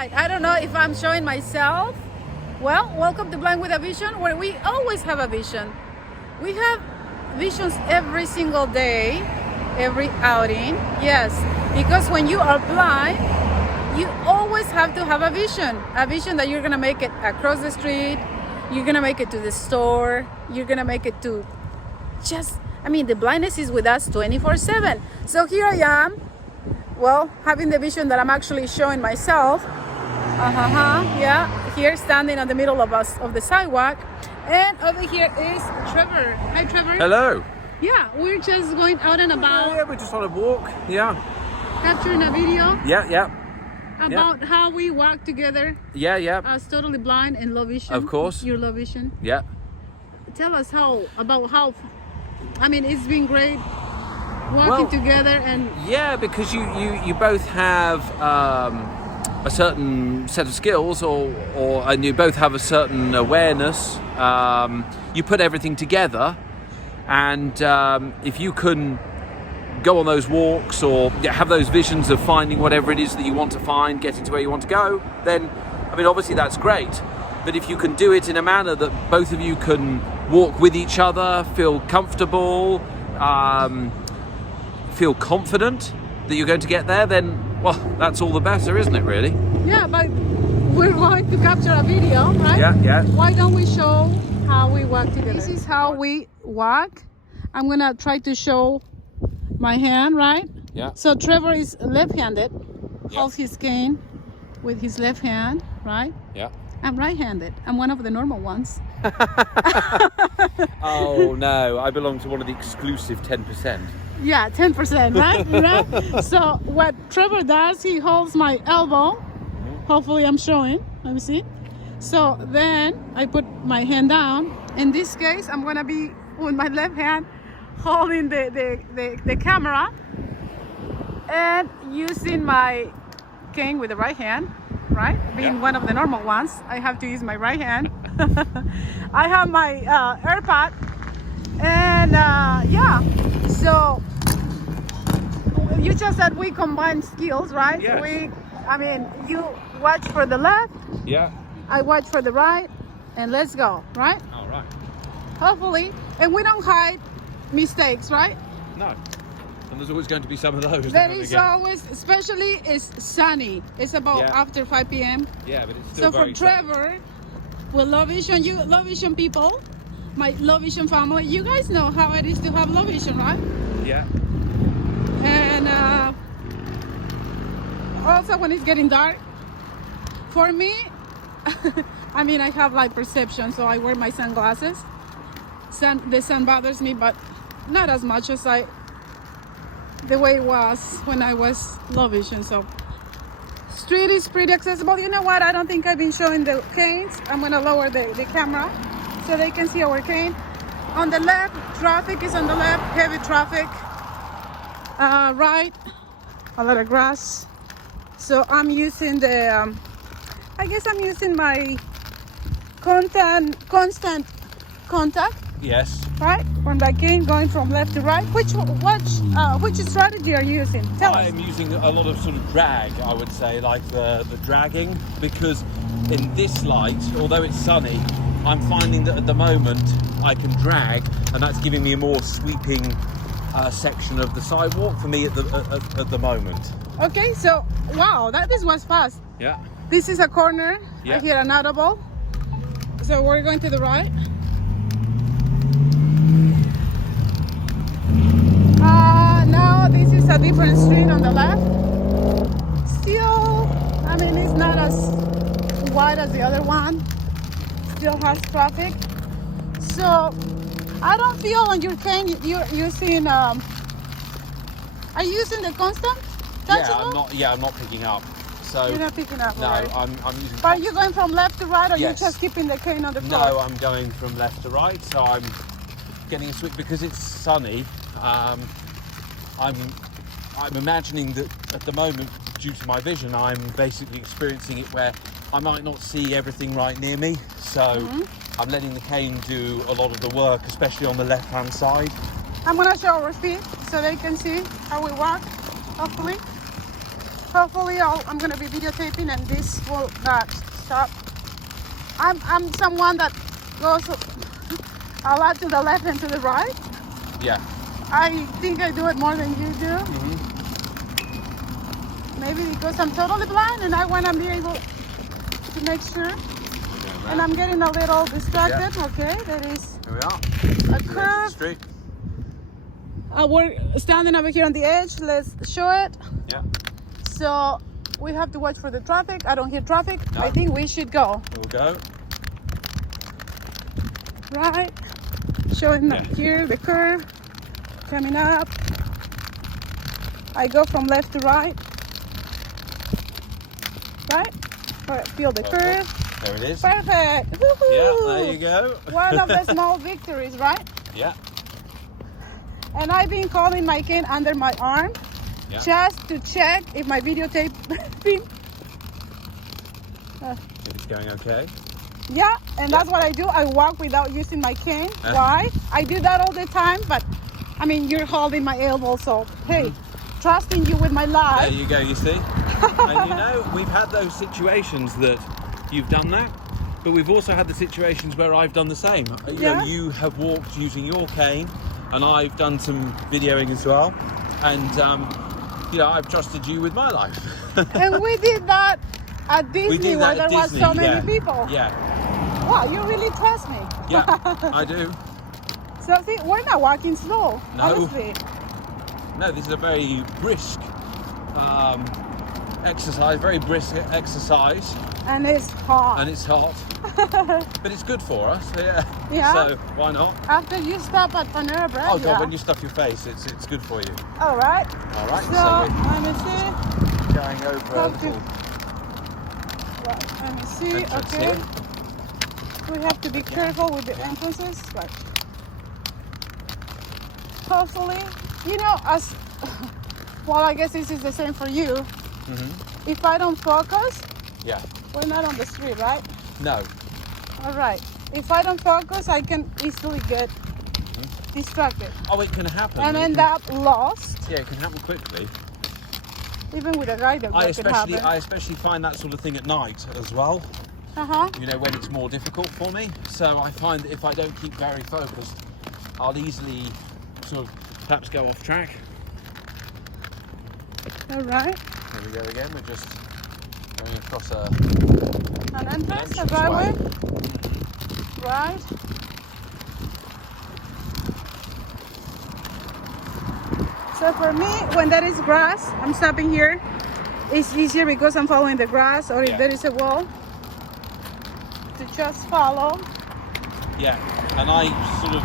right. I don't know if I'm showing myself. Well, welcome to Blind with a Vision, where we always have a vision. We have visions every single day, every outing. Yes, because when you are blind, you always have to have a vision that you're gonna make it across the street, you're gonna make it to the store, you're gonna make it to the blindness is with us 24/7. So here I am, well, having the vision that I'm actually showing myself. Yeah, here standing in the middle of the sidewalk, and over here is Trevor. Hi, Trevor. Hello. Yeah, we're just going out and about. Yeah, we're just on a walk. Yeah. Capturing a video. Yeah. About how we walk together. Yeah. As totally blind and low vision. Of course. Your low vision. Yeah. Tell us it's been great walking together and. Yeah, because you both have a certain set of skills, and you both have a certain awareness. You put everything together, and if you can go on those walks or have those visions of finding whatever it is that you want to find, getting to where you want to go, then obviously that's great. But if you can do it in a manner that both of you can walk with each other, feel comfortable, feel confident that you're going to get there, then that's all the better, isn't it, really? Yeah, but we're going to capture a video, right? Yeah. Why don't we show how we walk together? This is how we walk. I'm gonna try to show my hand, right? Yeah. So Trevor is left-handed, holds his cane with his left hand, right? Yeah. I'm right-handed. I'm one of the normal ones. Oh no, I belong to one of the exclusive 10%. Yeah, 10%, right? Right? So what Trevor does, he holds my elbow. Hopefully I'm showing. Let me see. So then I put my hand down. In this case, I'm gonna be with my left hand holding the camera and using my cane with the right hand, right? Being one of the normal ones, I have to use my right hand. I have my AirPod, and so you just said we combine skills, right? Yes. You watch for the left, Yeah. I watch for the right, and let's go, right? All right. Hopefully, and we don't hide mistakes, right? No. And there's always going to be some of those. There is always, especially it's sunny. It's about after 5 p.m. Yeah, but it's still So for Trevor, with low vision, you low vision people, my low vision family, you guys know how it is to have low vision, right? Yeah. And also when it's getting dark, for me, I have light perception, so I wear my sunglasses. The sun bothers me, but not as much as the way it was when I was low vision. So street is pretty accessible. You know what? I don't think I've been showing the canes. I'm gonna lower the camera so they can see our cane. On the left, traffic is on the left, heavy traffic. Right, a lot of grass. So I'm using I'm using my constant contact. Yes. Right, from the cane going from left to right. Which strategy are you using? Tell us. I'm using a lot of sort of drag, I would say, like the dragging, because in this light, although it's sunny, I'm finding that at the moment I can drag, and that's giving me a more sweeping section of the sidewalk for me at the moment. Okay, so wow, this was fast. Yeah. This is a corner. Yeah. I hear an audible. So we're going to the right. No, this is a different street on the left. Still, it's not as wide as the other one. Still has traffic. So I don't feel on your cane you're using. Are you using the constant? I'm not picking up. So you're not picking up. No, right? I'm using. But are you going from left to right, or Yes. you're just keeping the cane on the floor? No, I'm going from left to right. So I'm getting a switch because it's sunny. I'm imagining that at the moment, due to my vision, I'm basically experiencing it where I might not see everything right near me. So I'm letting the cane do a lot of the work, especially on the left-hand side. I'm gonna show our feet so they can see how we walk, hopefully. Hopefully I'm gonna be videotaping and this will not stop. I'm someone that goes a lot to the left and to the right. Yeah. I think I do it more than you do. Maybe because I'm totally blind and I want to be able to make sure. And I'm getting a little distracted. Yeah. Okay, that is Here we are. a curve. Street. We're standing over here on the edge. Let's show it. Yeah. So we have to watch for the traffic. I don't hear traffic. No. I think we should go. We'll go. Right. Showing up here the curve. Coming up. I go from left to right. Right? Feel the curve. There it is. Perfect. Woohoo! Yeah, there you go. One of the small victories, right? Yeah. And I've been holding my cane under my arm just to check if my videotape. If it's going okay. Yeah, and that's what I do. I walk without using my cane. Why? I do that all the time, but I mean, you're holding my elbow, so hey, trusting you with my life. There you go, you see? And you know, we've had those situations that you've done that, but we've also had the situations where I've done the same. You know, you have walked using your cane, and I've done some videoing as well, and you know, I've trusted you with my life. And we did that at Disney where there was so many people. Yeah. Wow, you really trust me. Yeah, I do. So see, we're not walking slow, No. honestly. No, this is a very brisk exercise, very brisk exercise. And it's hot. And it's hot. But it's good for us, Yeah. So why not? After you stop at Panera Bread, Oh God, when you stuff your face, it's good for you. All right. All right, So, so let me see. we're going over a little Right, let me see. entrance Okay. here. We have to be careful with the entrances, but hopefully, you know, as well, I guess this is the same for you. If I don't focus, Yeah. we're not on the street, right? No. All right. If I don't focus, I can easily get distracted Oh, it can happen. and It end can- up lost. Yeah, it can happen quickly. Even with a guide dog, that could happen. I especially find that sort of thing at night as well. You know, when it's more difficult for me. So I find that if I don't keep very focused, I'll easily sort of perhaps go off track. All right. Here we go again. We're just going across An entrance, a driveway. Right. So for me, when there is grass, I'm stopping here. It's easier because I'm following the grass, or if there is a wall, to just follow. Yeah, and I sort of,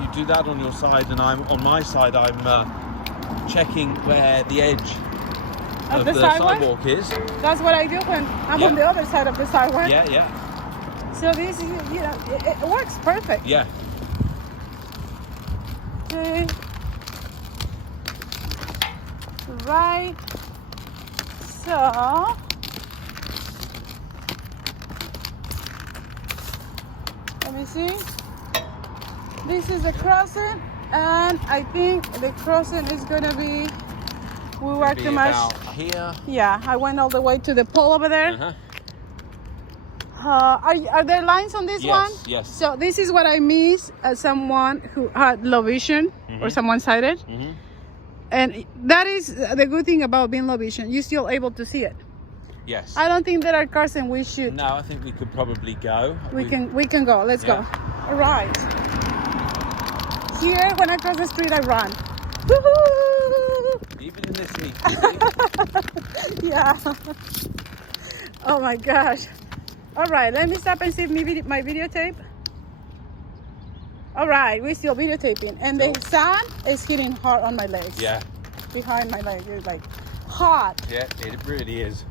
you do that on your side, and I'm on my side. I'm checking where the edge of the sidewalk is. That's what I do when I'm on the other side of the sidewalk. Yeah, yeah. So this is, you know, it works perfect. Yeah. Okay. Right. So let me see. This is a crossing, and I think the crossing is gonna be. We were too much. Here. Yeah, I went all the way to the pole over there. Are there lines on this one? Yes. So this is what I miss as someone who had low vision or someone sighted. And that is the good thing about being low vision. You're still able to see it. Yes. I don't think there are cars and we should. No, I think we could probably go. We can go. Let's go. All right. Here, when I cross the street, I run. Woohoo! Even in this heat. Yeah. Oh my gosh. All right, let me stop and see my videotape. All right, we're still videotaping, and the sun is hitting hard on my legs. Yeah. Behind my legs, it's like hot. Yeah, it really is.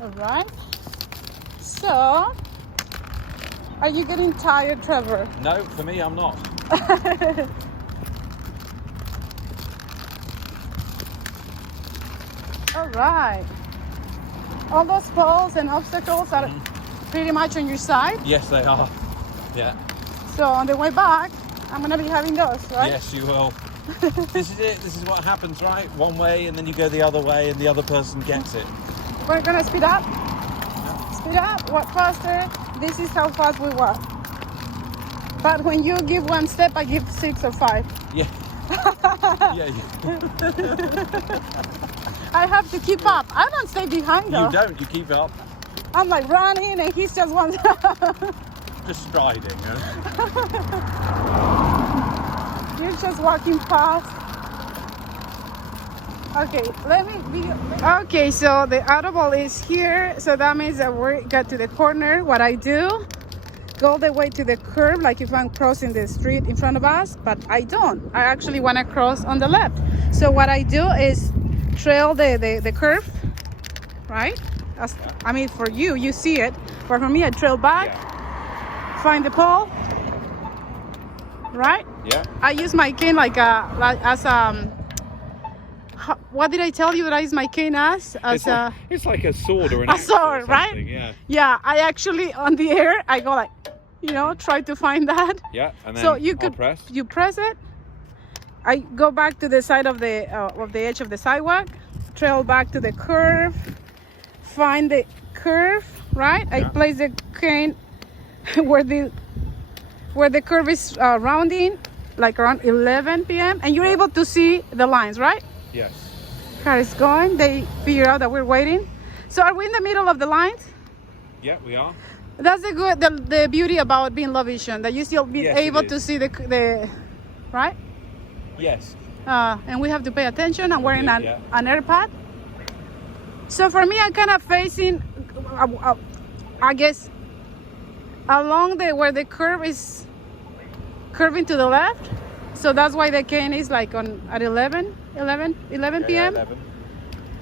All right. So, are you getting tired, Trevor? No, for me, I'm not. All right. All those poles and obstacles are pretty much on your side. Yes, they are. Yeah. So on the way back, I'm gonna be having those, right? Yes, you will. This is it. This is what happens, right? One way, and then you go the other way, and the other person gets it. We're gonna speed up. Speed up. Walk faster. This is how fast we walk. But when you give one step, I give 6 or 5. Yeah. Yeah. I have to keep up. I don't stay behind though. You don't. You keep up. I'm like running, and he's just one. Just striding. Huh? You're just walking fast. Okay, let me be. Okay, so the audible is here, so that means that we got to the corner. What I do, go the way to the curb, like if I'm crossing the street in front of us, but I don't. I actually want to cross on the left. So what I do is trail the curve, right? I mean, for you, you see it, but for me, I trail back, find the pole, right? Yeah. I use my cane what did I tell you that I use my cane as? It's like a sword or an a axe sword, or right? something, yeah. Yeah, I actually on the air I go like, try to find that. Yeah, and then so you press it. I go back to the side of the edge of the sidewalk, trail back to the curve, find the curve, right? Yeah. I place the cane where the curve is rounding, like around 11 p.m. and you're able to see the lines, right? Yes. Car is going. They figure out that we're waiting. So are we in the middle of the lines? Yeah, we are. That's the beauty about being low vision, that you still be able to see the right? Yes. And we have to pay attention. I'm wearing an AirPod. So for me, I'm kind of facing, I guess, along where the curve is curving to the left. So that's why the cane is like at 11 p.m. Yeah, 11.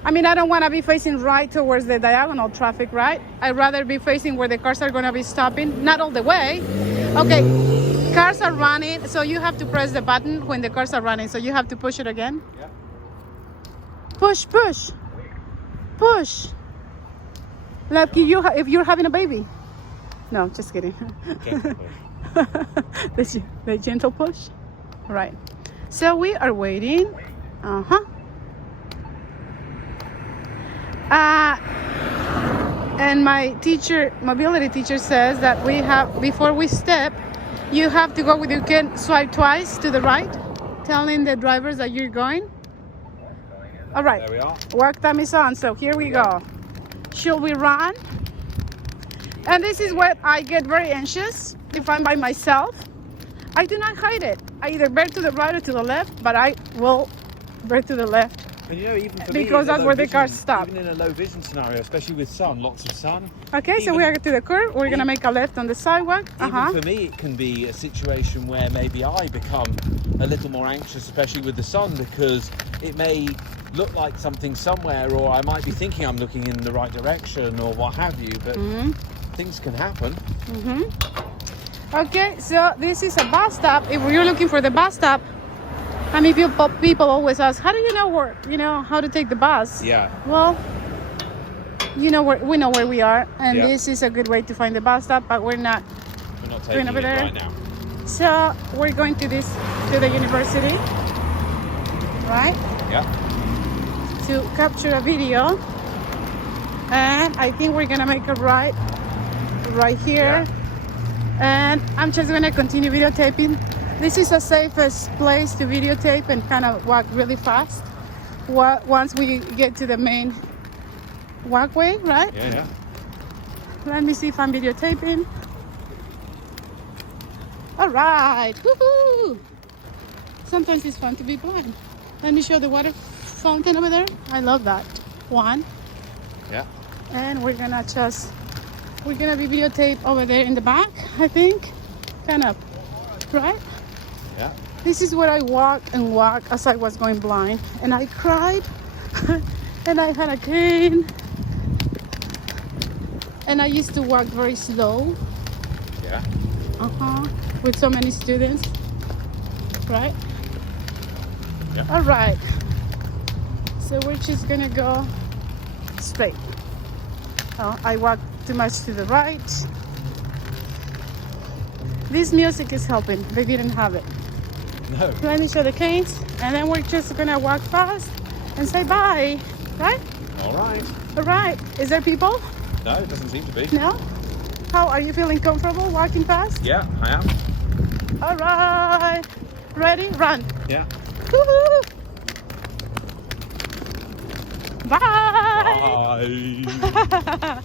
I mean, I don't want to be facing right towards the diagonal traffic, right? I'd rather be facing where the cars are going to be stopping. Not all the way. Okay, cars are running, so you have to press the button when the cars are running. So you have to push it again. Yeah. Push, push, push. Like if you're having a baby. No, just kidding. Gentle push. The gentle push. Right. So we are waiting. And my mobility teacher says that before we step, you have to go you can swipe twice to the right, telling the drivers that you're going. All right. There we are. Work time is on, so here we go. Should we run? And this is what I get very anxious if I'm by myself. I do not hide it. I either veer to the right or to the left, but I will veer to the left. And even for because me, that's where the cars stop. Even in a low vision scenario, especially with sun, lots of sun. Okay, so we are to the curb. We're going to make a left on the sidewalk. Even for me, it can be a situation where maybe I become a little more anxious, especially with the sun, because it may look like something somewhere, or I might be thinking I'm looking in the right direction or what have you, but things can happen. Okay, so this is a bus stop. If you're looking for the bus stop, I mean, people always ask, how do you know how to take the bus? Yeah. Well, we know where we are, and this is a good way to find the bus stop, but we're not taking it right now. So we're going to the university, right? Yeah. To capture a video, and I think we're gonna make a right here. Yeah. And I'm just gonna continue videotaping. This is the safest place to videotape and kind of walk really fast once we get to the main walkway, right? Yeah. Let me see if I'm videotaping. All right, woohoo! Sometimes it's fun to be blind. Let me show the water fountain over there. I love that one. Yeah. And we're gonna be videotape over there in the back, I think. Kind of, right? Yeah. This is where I walk as I was going blind. And I cried. And I had a cane. And I used to walk very slow. Yeah. With so many students. Right? Yeah. All right. So we're just gonna go straight. I walk too much to the right. This music is helping. They didn't have it. No. Let me show the canes. and then we're just gonna walk fast and say bye, right? All right. All right. Is there people? No, it doesn't seem to be. No? How are you feeling comfortable walking fast? Yeah, I am. All right. Ready? Run. Yeah. Woo-hoo. Bye. Bye.